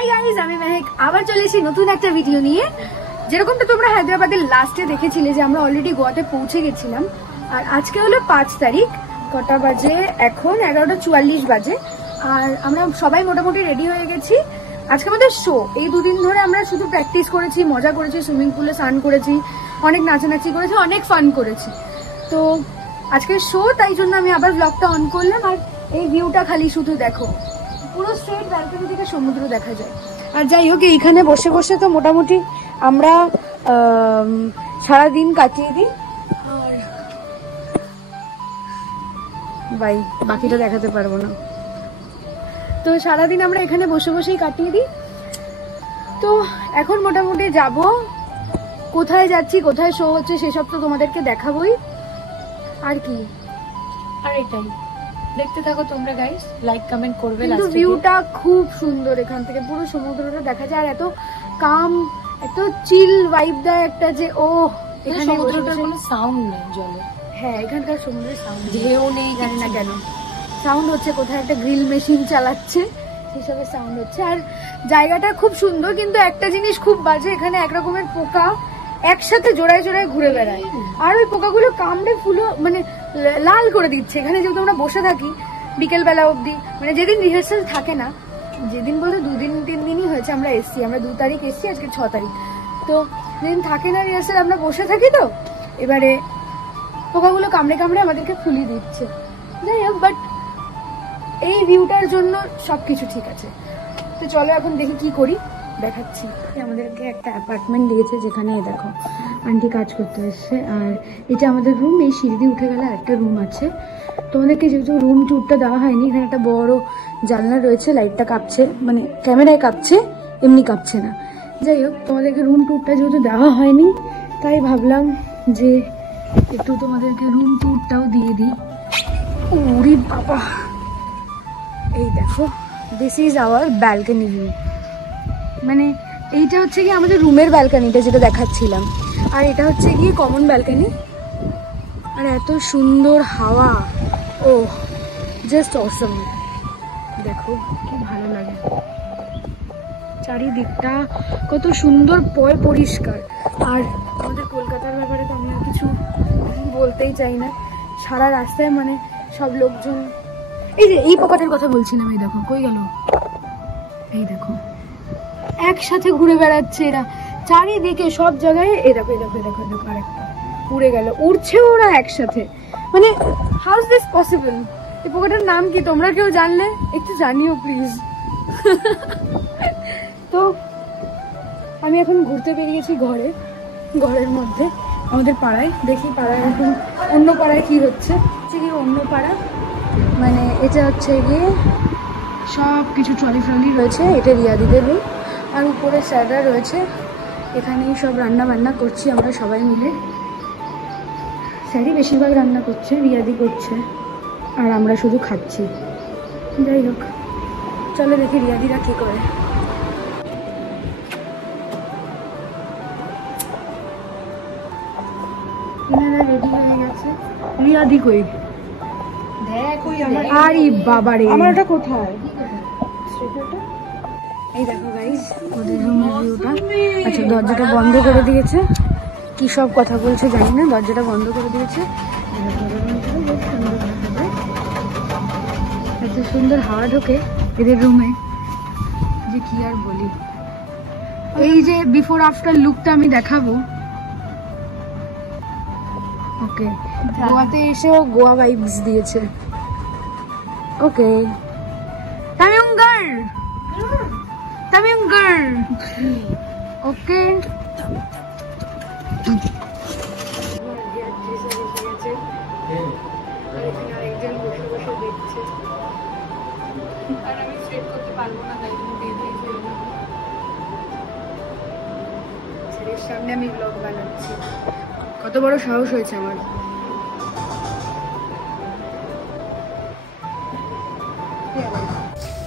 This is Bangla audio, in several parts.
হাই গাইস, আমি মেহেক আবার চলে এসেছি নতুন একটা ভিডিও নিয়ে। যেরকমটা তোমরা হায়দ্রাবাদের লাস্টে দেখেছিলে যে আমরা অলরেডি গোয়াতে পৌঁছে গেছিলাম, আর আজকে হলো 5 তারিখ। কটা বাজে এখন? 11:44 বাজে। আর আমরা সবাই মোটামুটি রেডি হয়ে গেছি। আজকে আমাদের শো। এই দুদিন ধরে আমরা শুধু প্র্যাকটিস করেছি, মজা করেছি, সুইমিং পুলে স্নান করেছি, অনেক নাচানাচি করেছি, অনেক ফান করেছি। তো আজকে শো, তাই জন্য আমি আবার ব্লগটা অন করলাম। আর এই ভিউটা খালি শুধু দেখো, পুরো স্ট্রেট ব্যালকনি থেকে সমুদ্র দেখা যায়। আর যাই হোক, এইখানে বসে বসে তো মোটামুটি আমরা সারাদিন কাটিয়ে দিই। আর বাকিটা দেখাতে পারবো না। তো সারাদিন আমরা এখানে বসে বসেই কাটিয়ে দিই। তো এখন মোটামুটি যাব, কোথায় যাচ্ছি, কোথায় শো হচ্ছে সেসব তো তোমাদেরকে দেখাবোই। আর কি, আর এটাই দেখতে থাকো তোমরা গাইস, লাইক কমেন্ট করবে। কিন্তু ভিউটা খুব সুন্দর, এখান থেকে পুরো সমুদ্রটা দেখা যায়। আর এত কাম, এত চিল ভাইব দেয় একটা, যে ও এখানে সমুদ্রটার কোনো সাউন্ড নেই জলে। হ্যাঁ, এখানকার সমুদ্রের সাউন্ড, ঢেউ নেই, জানি না কেন সাউন্ড হচ্ছে। কোথায় একটা গ্রিল মেশিন চালাচ্ছে, সেসবের সাউন্ড হচ্ছে। আর জায়গাটা খুব সুন্দর, কিন্তু একটা জিনিস খুব বাজে, এখানে এক রকমের পোকা একসাথে জোড়ায় জোড়ায় ঘুরে বেড়ায়। আর ওই পোকাগুলো কামড়ে ফুলো মানে লাল করে দিচ্ছে। এখানে যেহেতু আমরা বসে থাকি বিকেল বেলা অবধি, মানে যেদিন রিহার্সাল থাকে না, যেদিন বলতে 2-3 দিনই হয়েছে আমরা এসছি। আমরা 2 তারিখ এসছি, আজকে 6 তারিখ। তো যেদিন থাকে না রিহার্সাল, আমরা বসে থাকি। তো এবারে পোকাগুলো কামড়ে কামড়ে আমাদেরকে ফুলিয়ে দিচ্ছে। যাই হোক, বাট এই ভিউটার জন্য সবকিছু ঠিক আছে। তো চলো এখন দেখি কি করি, দেখাচ্ছি। আমাদেরকে একটা অ্যাপার্টমেন্ট দিয়েছে, যেখানে দেখো আন্টি কাজ করতে এসছে। আর এটা আমাদের রুম। এই সিঁড়ি দিয়ে উঠে গেলে একটা রুম আছে। তোমাদেরকে যেহেতু রুম ট্যুরটা দেওয়া হয়নি, এখানে একটা বড় জানলা রয়েছে, লাইটটা কাঁপছে, মানে ক্যামেরায় কাঁপছে, এমনি কাঁপছে না। যাই হোক, তোমাদেরকে রুম ট্যুরটা যেহেতু দেওয়া হয়নি, তাই ভাবলাম যে একটু তোমাদেরকে রুম ট্যুরটাও দিয়ে দিই। ওরে বাবা, এই দেখো, this is our balcony view. মানে এইটা হচ্ছে কি আমাদের রুমের ব্যালকনিটা, যেটা দেখাচ্ছিলাম। আর এটা হচ্ছে গিয়ে কমন ব্যালকনি। আর এত সুন্দর হাওয়া, ও জাস্ট অসম। দেখো কি ভালো লাগে, চারিদিকটা কত সুন্দর, পরিষ্কার। আর আমাদের কলকাতার ব্যাপারে তো আমি কিছু বলতেই চাই না। সারা রাস্তায় মানে সব লোকজন, এই যে এই পোকাটার কথা বলছিলাম, এই দেখো কই গেল, এই দেখো একসাথে ঘুরে বেড়াচ্ছে এরা চারিদিকে, সব জায়গায়। এই দেখো, এই দেখো, এই দেখো, দেখো আরেকটা উড়ে গেল, উড়ছে ওরা একসাথে। মানে হাউ ইজ দিস পসিবল? এই পোকাটার নাম কি তোমরা কেউ জানলে একটু জানিও প্লিজ। তো আমি এখন ঘুরতে বেরিয়েছি ঘরের মধ্যে আমাদের পাড়ায়। দেখি পাড়ায় এখন অন্য পাড়ায় কি হচ্ছে। অন্য পাড়া মানে এটা হচ্ছে গিয়ে সব কিছু ট্রলি রয়েছে। এটা রিয়াদিদের রুম। আর উপরে স্যাররা রয়েছে, এখানেই সব রান্না বান্না করছি আমরা সবাই মিলে। স্যারই বেশিরভাগ রান্না করছে, রিয়াদি করছে, আর আমরা শুধু খাচ্ছি। যাই হোক, চলো দেখি রিয়াদিরা কি করে। এনারা রেডি হয়ে গেছে। রিয়াদি কই? আরে বাবারে, আমার ওটা কোথায়? এই দেখো গাইস, ওদের রুমের ভিউটা। আচ্ছা, দরজাটা বন্ধ করে দিয়েছে, কি সব কথা বলছে জানি না, দরজাটা বন্ধ করে দিয়েছে। এত সুন্দর হাওয়া ঢোকে এদের রুমে, যে কি আর বলি। এই যে বিফোর আফটার লুকটা আমি দেখাবো। ওকে, গোয়াতে এসেও গোয়া ভাইবস দিয়েছে। ওকে, তামিয়ঙ্গর ওকে। আরেকজন বসে বসে দেখছে, আর আমি সেট করতে পারবো না, তাই জন্য দিয়ে দিয়েছি। ছেলের সামনে আমি ব্লগ বানাচ্ছি, কত বড় সাহস হয়েছে আমার।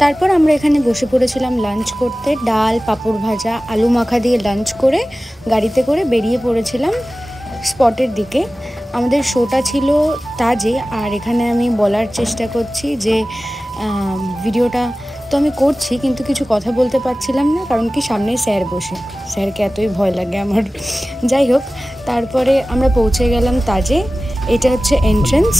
তারপর আমরা এখানে বসে পড়েছিলাম লাঞ্চ করতে। ডাল, পাঁপড় ভাজা, আলু মাখা দিয়ে লাঞ্চ করে গাড়িতে করে বেরিয়ে পড়েছিলাম স্পটের দিকে। আমাদের শোটা ছিল তাজে। আর এখানে আমি বলার চেষ্টা করছি যে ভিডিওটা তো আমি করছি, কিন্তু কিছু কথা বলতে পারছিলাম না, কারণ কি সামনে স্যার বসে, স্যারকে এতই ভয় লাগে আমার। যাই হোক, তারপরে আমরা পৌঁছে গেলাম তাজে। এটা হচ্ছে এন্ট্রান্স,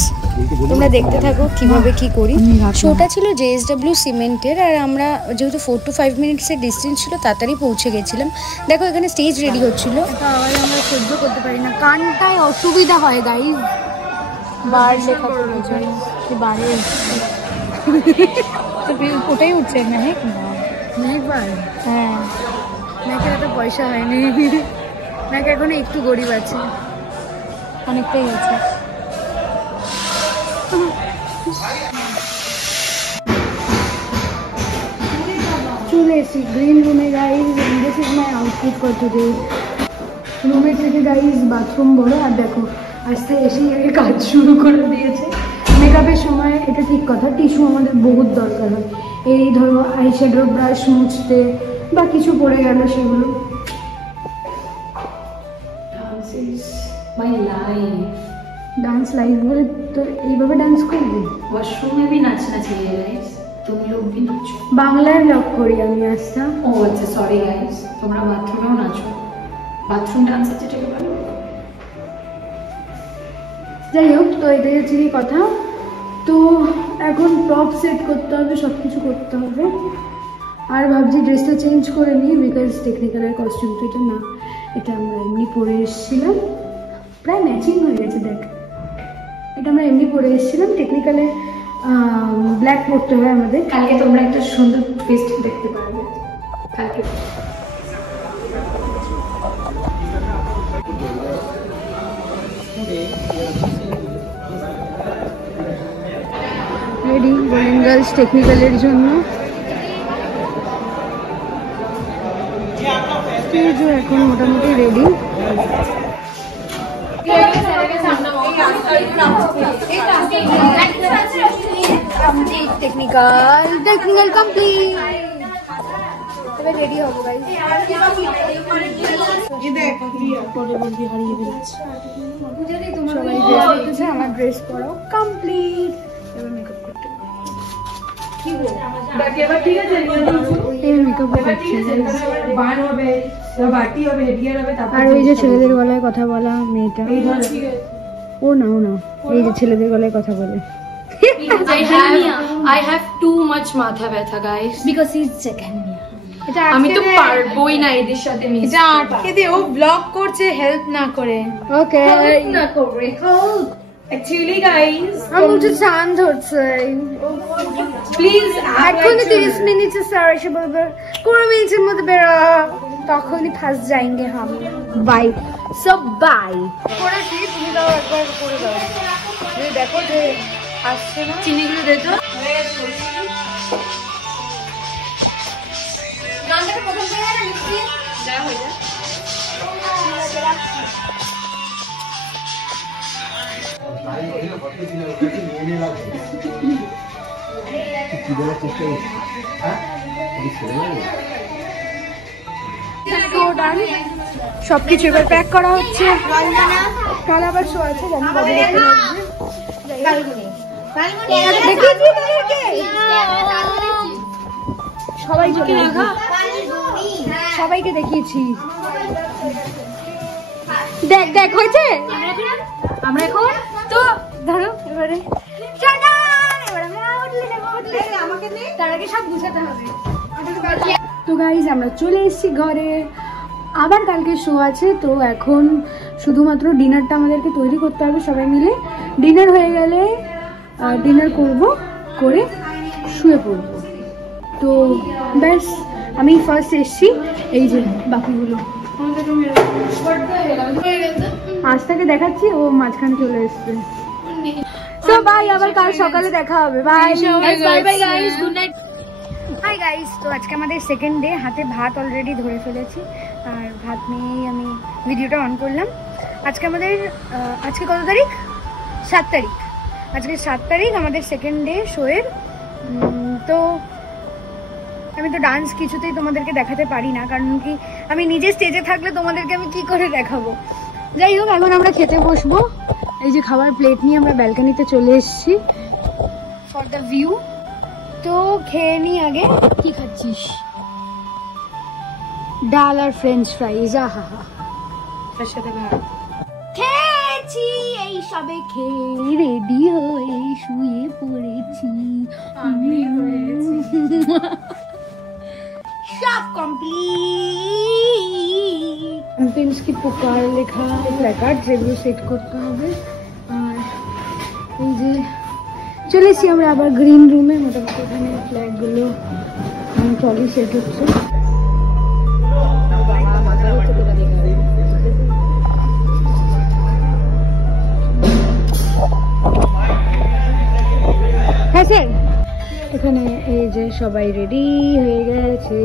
তোমরা দেখতে থাকো কিভাবে কি করি। শোটা ছিল JSW সিমেন্টের, আর আমরা যেহেতু 4 to 5 মিনিটসের ডিস্টেন্স ছিল, তাড়াতাড়ি পৌঁছে গেছিলাম। দেখো এখানে স্টেজ রেডি হচ্ছিল। আওয়াজ আমরা সহ্য করতে পারি না, কানটায় অসুবিধা হয় গাইজ। বার লেখা বারে ওটাই উঠছে মেহেক। মেহেকবার, হ্যাঁ, মেহেকের এত পয়সা হয়নি, মেহেক এখন একটু গরিব আছে, অনেকটাই আছে। চলে এসেছি গ্রিন রুমে guys. This is my outfit for today. রুমে থেকে গাইজ বাথরুম বড়, আর দেখো আস্তে এসেই আগে কাজ শুরু করে দিয়েছে। মেকআপের সময় এটা ঠিক কথা, টিস্যু আমাদের বহুত দরকার হয়। এই ধরো আইশ্যাডো ব্রাশ মুছতে বা কিছু পড়ে গেল সেগুলো। डांस लाइव बोले तो এইভাবে ডান্স করবি? वॉशरूम में भी नाचना चाहिए गाइस, तुम लोग भी नाचो। বাংলার লক করি আমি আসতাম। ও আচ্ছা, সরি গাইস, তোমরা বাথরুমেও নাচো, বাথরুম ডান্স আছে ঠিক আছে। যাই হোক, তো এটাই হচ্ছে কি কথা। তো এখন টপ সেট করতে হবে, সব কিছু করতে হবে। আর ভাবছি ড্রেসটা চেঞ্জ করে নিই, বিকজ টেকনিক্যালের কস্টিউম তো এটা না, এটা আমরা এমনি পরে এসেছিলাম, প্রায় ম্যাচিং হয়ে গেছে। দেখ, এটা আমরা এমনি পরে এসেছিলাম, টেকনিক্যালে ব্ল্যাক পরতে হয় আমাদের। কালকে তোমরা একটা সুন্দর ফেস্ট দেখতে পারবে কালকে। রেডি গোল্ডেন গার্লস টেকনিক্যালের জন্য। স্টেজও এখন মোটামুটি রেডি। Technical complete. এবার রেডি হবো গাইস। সবাই ড্রেস করতেছে, আমার ড্রেস পরাও কমপ্লিট। এবার মেকআপ করতে আর ওই যে ছেলেদের গলায় কথা বলা মেয়েটা, ও না এই যে ছেলেদের গলায় কথা বলে। I have too much মাথা ব্যথা guys, because he is second. আমি তো পারবোই না এদের সাথে মিস। এটা আটকে দিয়ে ও ব্লগ করছে হেল্প না করে। ওকে না করে অ্যাকচুয়ালি গাইস আমি একটু চান ধরছে। প্লিজ এখন 30 মিনিটে স্যার এসে বলবে 20 মিনিটের মধ্যে বেরো, তখনই ফার্স্ট যাएंगे हम। Bye, so bye. করেছি, তুমি দাও একবার করে দাও। এই দেখো যে আসছে না, চিনিগুলো দে তো। গানটা প্রথম থেকে না মিক্সি যা হয়ে যায়। সবকিছু এবার প্যাক করা হচ্ছে। কাল আবার শো আছে, জানি কবে দেখতে লাগবে। সবাইকে দেখিয়েছি। দেখ দেখ হয়েছে। আমরা এখন তো ধরো এবারে তার আগে সব গুছাতে হবে। তো গাইজ আমরা চলে এসেছি ঘরে, আবার কালকে শো আছে। তো এখন শুধুমাত্র ডিনারটা আমাদেরকে তৈরি করতে হবে সবাই মিলে। ডিনার হয়ে গেলে ডিনার করব, করে শুয়ে পড়ব। তো ব্যাস, আমি ফার্স্ট এসছি। এই যে বাকিগুলো আজ থেকে দেখাচ্ছি, ও মাঝখানে চলে এসছে। তো বাই, আবার কাল সকালে দেখা হবে। Bye bye guys, good night. Hi guys, তো আজকে আমাদের সেকেন্ড ডে। হাতে ভাত অলরেডি ধরে ফেলেছি, আর ভাত নিয়েই আমি ভিডিওটা অন করলাম। আজকে আমাদের আজকে কত তারিখ? 7 তারিখ। আজকে 7 তারিখ আমাদের সেকেন্ড ডে শোয়ের। তো আমি তো ডান্স কিছুতেই তোমাদেরকে দেখাতে পারি না, কারণ কি আমি নিজে স্টেজে থাকলে তোমাদেরকে আমি কি করে দেখাবো। যাই হোক, এখন আমরা খেতে বসবো। এই যে খাবার প্লেট নিয়ে আমরা ব্যালকনিতে চলে এসেছি ফর দ্য ভিউ। তো খেয়ে নি আগে। কি খাচ্ছিস? ডাল আর ফ্রেঞ্চ ফ্রাইজ। আহা তার সাথে ভাত। খেয়েছি, এই সবে খেয়ে রেডি হয়ে শুয়ে পড়েছি। আমি হয়েছি সব কমপ্লিট। এন্ট্রেন্স কি পুকার লেখা প্ল্যাকার্ড, যেগুলো সেট করতে হবে। আর এই যে চলেছি আমরা আবার গ্রিন রুমে। মোটামুটি এখানে ফ্ল্যাগগুলো ট্রলি সেট হচ্ছে। হ্যাঁ স্যার, এখানে এই যে সবাই রেডি হয়ে গেছে।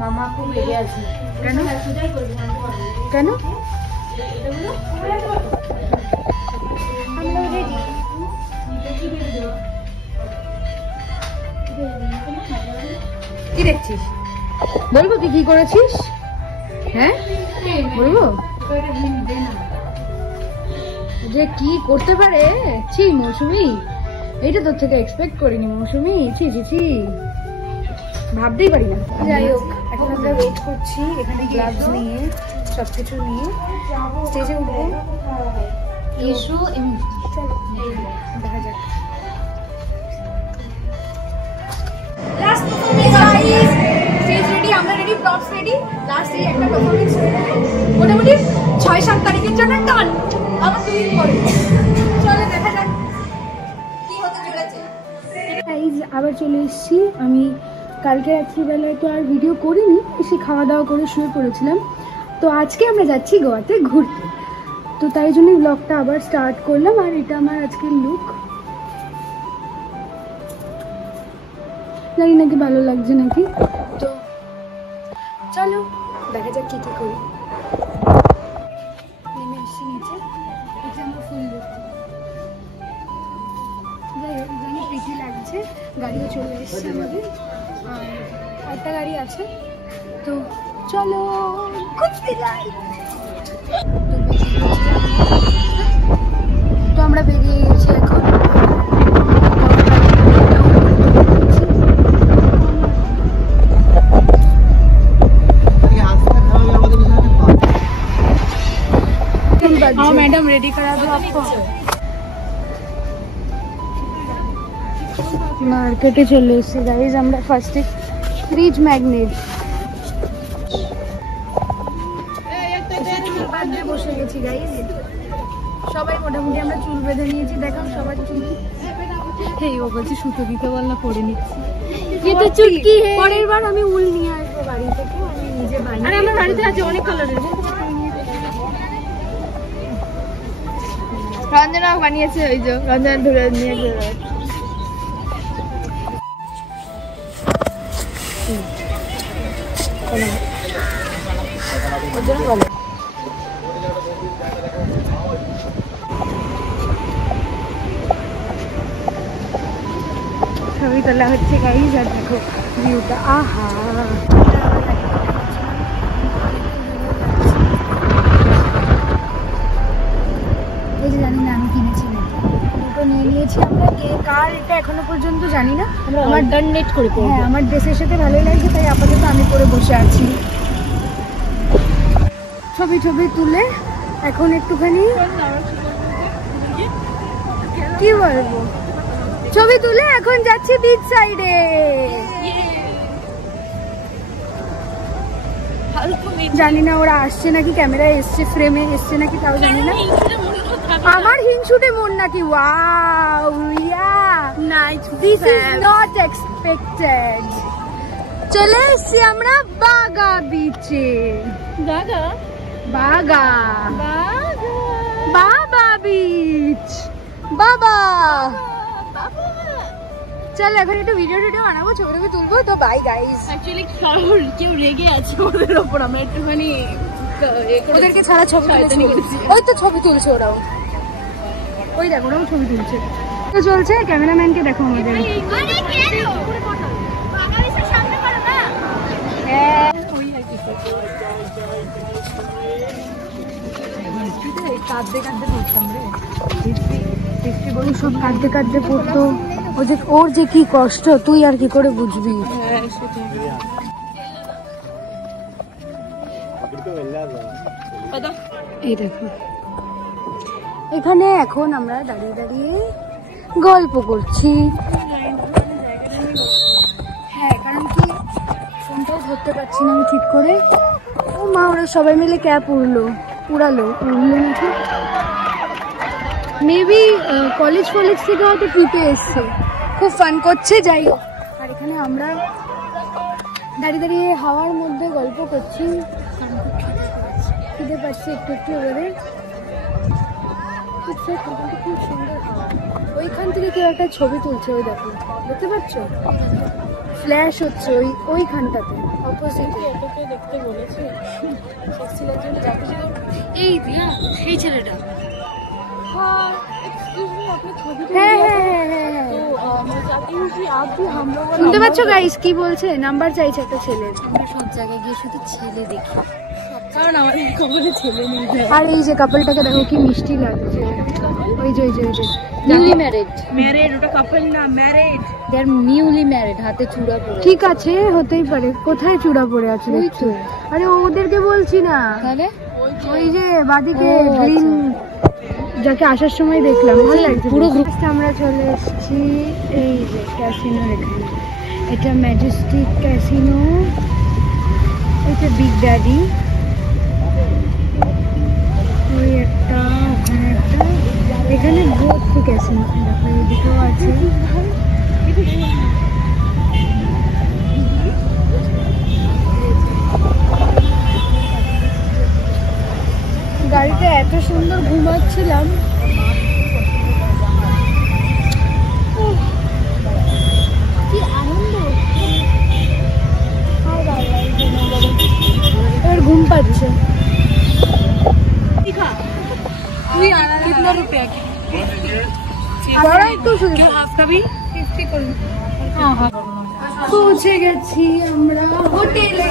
মামা খুব রেগে আছে। কেন কেন? কি দেখছিস? বলবো তুই কি করেছিস? হ্যাঁ বলবো যে কি করতে পারে। ছি মৌসুমি, এইটা তোর থেকে এক্সপেক্ট করিনি মৌসুমি। ছি ছি ছি, ভাবতেই পারি না। যাই হোক, এখন আমরা ওয়েট করছি এখানে গ্লাভস নিয়ে, সবকিছু নিয়ে স্টেজে উঠবো। ইস্যু চলো দেখা যাক। Last performance guys, stage ready, আমরা রেডি, প্রপস রেডি। লাস্ট এই একটা পারফরম্যান্স মোটামুটি 6-7 তারিখের জন্য ডান। আবার 2 দিন পরে চলো দেখা যাক কি হতে চলেছে। গাইস আবার চলে এসেছি আমি। কালকে রাত্রিবেলায় তো আর ভিডিও করিনি, এসে খাওয়া দাওয়া করে শুয়ে পড়েছিলাম। তো আজকে আমরা যাচ্ছি গোয়াতে ঘুরতে, তো তাই জন্য ব্লগটা আবার স্টার্ট করলাম। আর এটা আমার আজকের লুক, জানি নাকি ভালো লাগছে নাকি। তো চলো দেখা যাক কি কি করি। নেমে এসছি নিচে, এটা আমার ফুল লুক। যাই হোক, জানি প্রীতি লাগছে। গাড়িও চলে এসছে আমাদের, আর একটা গাড়ি আছে। তো চলো ঘুরতে যাই। তো আমরা বেরিয়ে গেছি এখন। मैडम रेडी करा दो आपको। মার্কেটে চলে এসেছি গাইজ আমরা। ফার্স্টে ফ্রিজ ম্যাগনেট বসে গেছি গাইজ। সবাই মোটামুটি আমরা চুল বেঁধে নিয়েছি। দেখাও সবার চুল। এই ও বলছে সুতো দিতে বল না, পরে নিচ্ছি। ये तो चुटकी है। পরের বার আমি উল নিয়ে আসবো বাড়ি থেকে, আমি নিজে বানিয়ে। আরে আমার বাড়িতে আছে অনেক কালারের। রঞ্জনা বানিয়েছে, ওই যে রঞ্জনা ধরে নিয়ে গেল। ছবি তোলা হচ্ছে গাইজ। আর দেখো ভিউটা, আহা। এই যে জানি না আমি কিনেছি নাকি, দুটো নিয়ে নিয়েছি আমরা। কে কার এটা এখনো পর্যন্ত জানি না। আমার অল্টারনেট করে পড়বো। হ্যাঁ, আমার ড্রেসের সাথে ভালোই লাগছে, তাই আপাতত আমি পরে বসে আছি। ছবি ছবি তুলে এখন একটুখানি কি বলবো, ছবি তুলে এখন যাচ্ছি বিচ সাইডে। জানি না ওরা আসছে নাকি, ক্যামেরায় এসছে, ফ্রেমে এসছে নাকি তাও জানি না। আমার হিংসুটে মন নাকি। Wow Riya, nice, this is not expected. চলে এসছি আমরা বাগা বিচে। দাদা বাগা বাবা বিচ, বাবা। চল এখন একটু ভিডিও বানাবো, ছবি টবি তুলবো। তো বাই গাইস। অ্যাকচুয়ালি কেউ রেগে আছে ওদের ওপর, আমরা একটুখানি ওদেরকে ছাড়া ছবি তুলছি। ওই তো ছবি তুলছে ওরাও, ওই দেখো ওরাও ছবি তুলছে। তো চলছে, ক্যামেরাম্যানকে দেখো আমাদের। হ্যাঁ কাঁদতে কাঁদতে পড়তাম রে, সব কাঁদতে কাঁদতে পড়তো। ওর যে কি কষ্ট তুই আর কি করে বুঝবি। এই দেখো এখানে এখন আমরা দাঁড়িয়ে দাঁড়িয়ে গল্প করছি। হ্যাঁ কারণ কি ফোনটাও ধরতে পারছি না আমি ঠিক করে। ও মা ওরা সবাই মিলে ক্যাপ উড়ালো নাকি মেবি কলেজ থেকে হয়তো ট্রিপে এসছে, খুব ফান করছে। যাই হোক, আর এখানে আমরা দাঁড়িয়ে দাঁড়িয়ে হাওয়ার মধ্যে গল্প করছি। খিদে পাচ্ছি একটু এবারে। খুব সুন্দর হাওয়া। ওইখান থেকে কেউ একটা ছবি তুলছে, ওই দেখো দেখতে পাচ্ছ ফ্ল্যাশ হচ্ছে ওইখানটাতে অপোজিটে। দেখতে বলেছে এই সেই ছেলেটা। শুনতে পাচ্ছ গাইস কি বলছে? নাম্বার চাইছে একটা ছেলে। আমরা সব জায়গায় গিয়ে শুধু ছেলে দেখি, কারণ আমাদের কপালে ছেলে নেই। আর এই যে কাপলটাকে দেখো কি মিষ্টি লাগছে। ওই যে নিউলি ম্যারিড ওটা কাপল না, ম্যারিড। দে আর নিউলি ম্যারিড। হাতে চূড়া পরে। ঠিক আছে হতেই পারে। কোথায় চূড়া পরে আছে? ওই তো। আরে ওদেরকে বলছি না, তাহলে ওই যে বাদিকে গ্রিন যাকে আসার সময় দেখলাম, ভালো লাগছে পুরো গ্রুপ। আমরা চলে এসেছি এই যে ক্যাসিনো। এখানে এটা ম্যাজেস্টিক ক্যাসিনো, এটা বিগ ড্যাডি। ওই একটা ওখানে একটা, এখানে বোথ ক্যাসিনো। দেখো এদিকেও আছে। গাড়িতে এত সুন্দর ঘুমাচ্ছিলাম। কি আনন্দ। এবার ঘুম পাচ্ছে। পৌঁছে গেছি আমরা হোটেলে।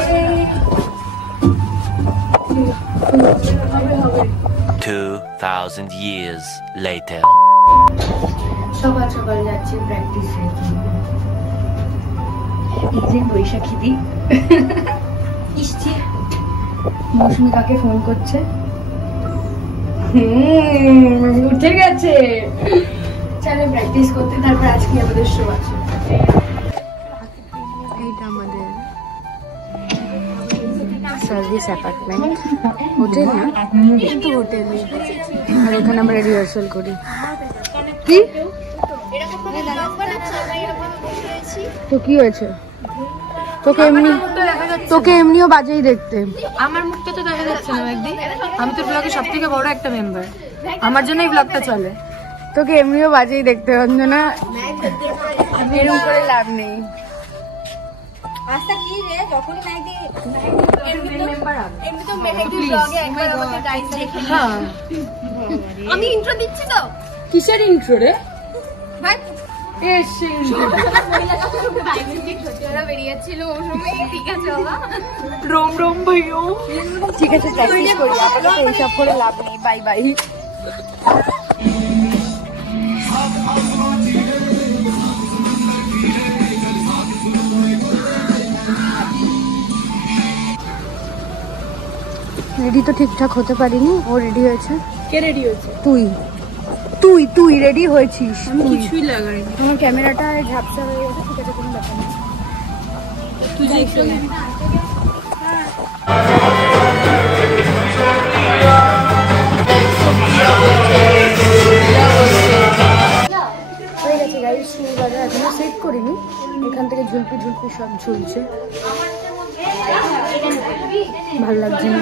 2000 years later. সকাল সকাল যাচ্ছি প্র্যাকটিসে। এই যে বৈশাখী দি মৌসুমি কাকে ফোন করছে। উঠে গেছে। চলো প্র্যাকটিস করতে, তারপর আজকে আমাদের শো আছে। এইটা আমাদের সার্ভিস অ্যাপার্টমেন্ট, হোটেল না কিন্তু হোটেল। আর এখানে আমরা রিহার্সাল করি। কি তো কি হয়েছে? তোকে এমনিও বাজেই দেখতে। আমার মুখটা তো দেখা যাচ্ছে না একদিন। আমি তো ব্লগে সব থেকে বড় একটা মেম্বার, আমার জন্যই ব্লগটা চলে। তোকে এমনিও বাজেই দেখতে, অঞ্জনা এরকম করে লাভ নেই। আমি ইন্ট্রো দিচ্ছি তো। কিসের ইন্ট্রো রে? বেরিয়েছিল ঠিক আছে রোম রোম ভাইও। ঠিক আছে প্র্যাকটিস করি, আপাতত এইসব করে লাভ নেই। Bye bye. রেডি তো ঠিকঠাক হতে পারিনি, ও রেডি হয়েছে। কে রেডি হয়েছে? তুই রেডি হয়েছিস? আমি কিছুই লাগাইনি। আমার ক্যামেরাটা ঝাপসা হয়ে গেছে। ঠিক আছে কোনো ব্যাপার না। তুই যাই চলে। হয়ে গেছে গাইস, চুল বাজা এখনো সেট করিনি। এখান থেকে ঝুলপি সব ঝুলছে, ভাল লাগছে না।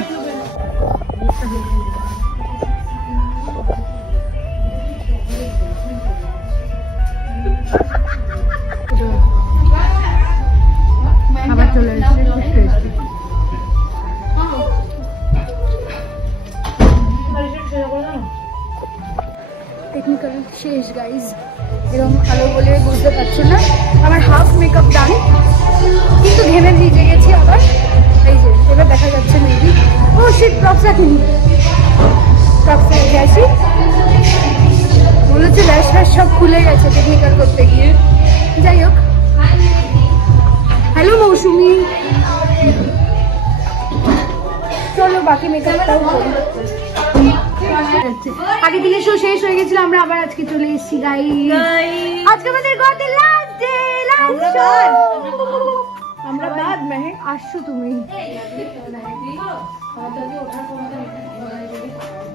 আবার চলে এসেছে টেকনিক্যাল শেষ গাইজ। এরকম আলো বলে বুঝতে পারছো না। আমার হাফ মেকআপ ডান, কিন্তু ঘেমে ভিজে গেছি আবার। এই যে এবার দেখা যাচ্ছে মেবি। ও শিট, প্রপস রাখিনি। প্রপস রেখে আসি। মনে হচ্ছে ল্যাশ ফ্যাশ সব খুলে গেছে টেকনিক্যাল করতে গিয়ে। যাই হোক, হ্যালো মৌসুমি, চলো বাকি মেকআপটাও করি। আগের দিনের শো শেষ হয়ে গেছিল, আমরা আবার আজকে চলে এসেছি গাইস। আজকে আমাদের গোয়াতে লাস্ট ডে, লাস্ট শো। আমরা বাদ মেহে আসছো তুমি,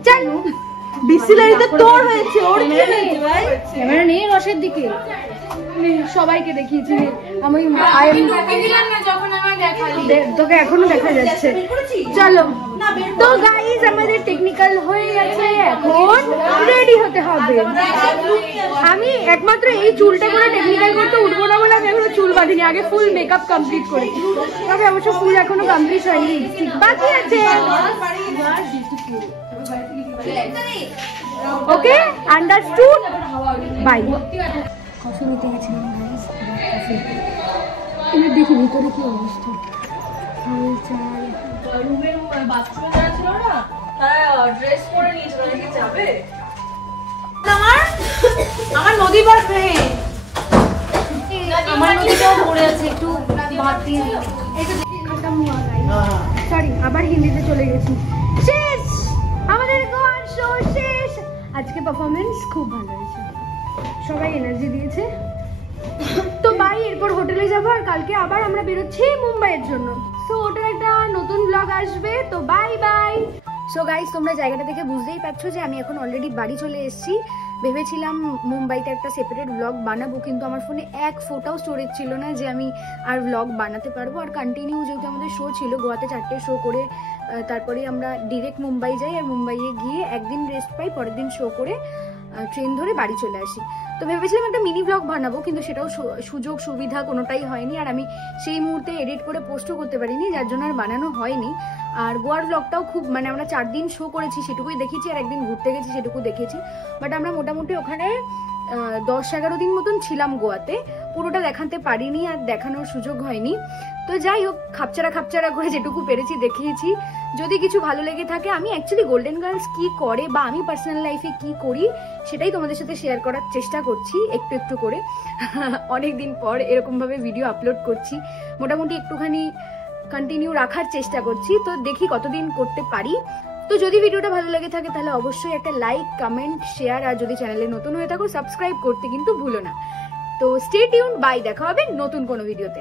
জানো বিসিলারিতে তোর হয়েছে, ওর কি হয়েছে ভাই? ক্যামেরা নেই রসের দিকে, সবাইকে দেখিয়েছি আমি। তোকে এখনো দেখা যাচ্ছে। চলো তো গাইস, আমাদের টেকনিক্যাল হয়ে গেছে, এখন রেডি হতে হবে। আমি একমাত্র এই চুলটা করে টেকনিক্যাল করতে উঠবো না বলে আমি এখনো চুল বাঁধিনি, আগে ফুল মেকআপ কমপ্লিট করি। তবে অবশ্য ফুল এখনো কমপ্লিট হয়নি, লিপস্টিক বাকি আছে। ওকে, আন্ডারস্টুড, বাই। কফি নিতে গেছিলাম গাইস, কফি এবার দেখি ভিতরে কি অবস্থা। আমার নদী পার ফ্রেন্ড, আমার নদীটাও পড়ে আছে, একটু ভাত দিয়ে সরি, আবার হিন্দিতে চলে গেছি। শেষ আমাদের গোয়ার শো শেষ। আজকে পারফরমেন্স খুব ভালো হয়েছে, সবাই এনার্জি দিয়েছে। তো বাই, এরপর হোটেলে যাবো, আর কালকে আবার আমরা বেরোচ্ছি মুম্বাইয়ের জন্য। সো ওটার একটা নতুন ব্লগ আসবে, তো বাই বাই। সো গাইস, তোমরা জায়গাটা দেখে বুঝতেই পারছো যে আমি এখন অলরেডি বাড়ি চলে এসেছি। ভেবেছিলাম মুম্বাইতে একটা সেপারেট ব্লগ বানাবো, কিন্তু আমার ফোনে এক ফোটাও স্টোরেজ ছিল না যে আমি আর ব্লগ বানাতে পারবো। আর কন্টিনিউ যেহেতু আমাদের শো ছিল, গোয়াতে 4টে শো করে তারপরে আমরা ডিরেক্ট মুম্বাই যাই, আর মুম্বাইয়ে গিয়ে একদিন রেস্ট পাই, পরের দিন শো করে ট্রেন ধরে বাড়ি চলে আসি। তো ভেবেছিলাম একটা মিনি ব্লগ বানাবো, কিন্তু সেটাও সুযোগ সুবিধা কোনোটাই হয়নি, আর আমি সেই মুহূর্তে এডিট করে পোস্টও করতে পারিনি, যার জন্য আর বানানো হয়নি। আর গোয়ার ব্লগটাও খুব, মানে আমরা 4 দিন শো করেছি সেটুকুই দেখেছি, আর একদিন ঘুরতে গেছি সেটুকু দেখেছি। বাট আমরা মোটামুটি ওখানে 10-11 দিন মতন ছিলাম গোয়াতে, পুরোটা দেখাতে পারিনি আর দেখানোর সুযোগ হয়নি। তো যাই হোক, খাপচারা করে যেটুকু পেরেছি দেখিয়েছি। যদি কিছু ভালো লেগে থাকে, আমি অ্যাকচুয়ালি গোল্ডেন গার্লস কি করে বা আমি পার্সোনাল লাইফে কি করি সেটাই তোমাদের সাথে শেয়ার করার চেষ্টা করছি একটু একটু করে। অনেকদিন পর এরকম ভাবে ভিডিও আপলোড করছি, মোটামুটি একটুখানি কন্টিনিউ রাখার চেষ্টা করছি, তো দেখি কতদিন করতে পারি। তো যদি ভিডিওটা ভালো লেগে থাকে তাহলে অবশ্যই একটা লাইক, কমেন্ট, শেয়ার, আর যদি চ্যানেলে নতুন হয়ে থাকো সাবস্ক্রাইব করতে কিন্তু ভুলো না। তো স্টে টিউন, বাই, দেখা হবে নতুন কোনো ভিডিওতে।